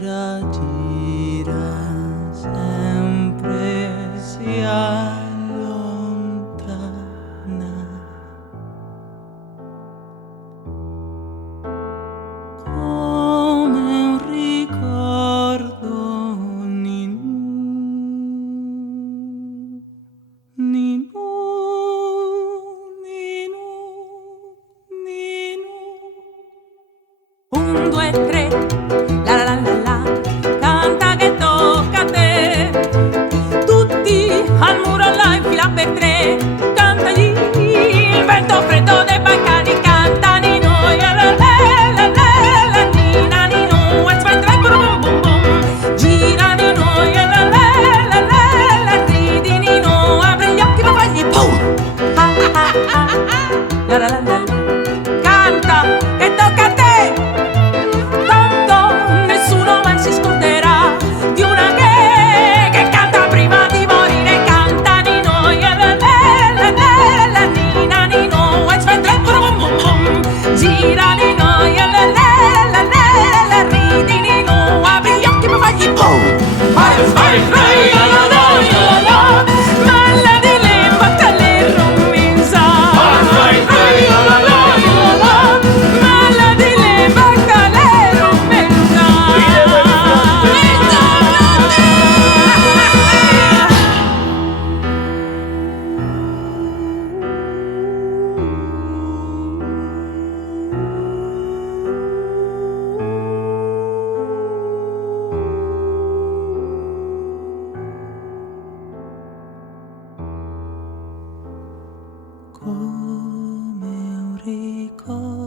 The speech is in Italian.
gira, gira, sempre si allontana. Come un ricordo, Ninù, Ninù, Ninù, Ninù. Un, due, tre, la la la la, canta che tocca a te. Tutti al muro là in fila per tre, cantagli il vento freddo dei Balcani, canta Ninù, la la la la la, Nina Ninù, e spentra il brum bum bum, gira Ninù, la la la la la, ridi Ninù, apri gli occhi ma fagli pum, ah ah ah ah, la la la la, canta che tocca a te. Nessuno mai si scorderà di una che canta prima di morire, canta Ninù, la la la la, Nina Ninù, e spentra il brum bum bum, gira Ninù, la la la la, ridi Ninù, apri gli occhi ma fagli boom, vai vai vai, la la la la, malla di lembo a le rumminza, vai vai vai, la la la la, malla di lembo a le rumminza. Come un ricordo.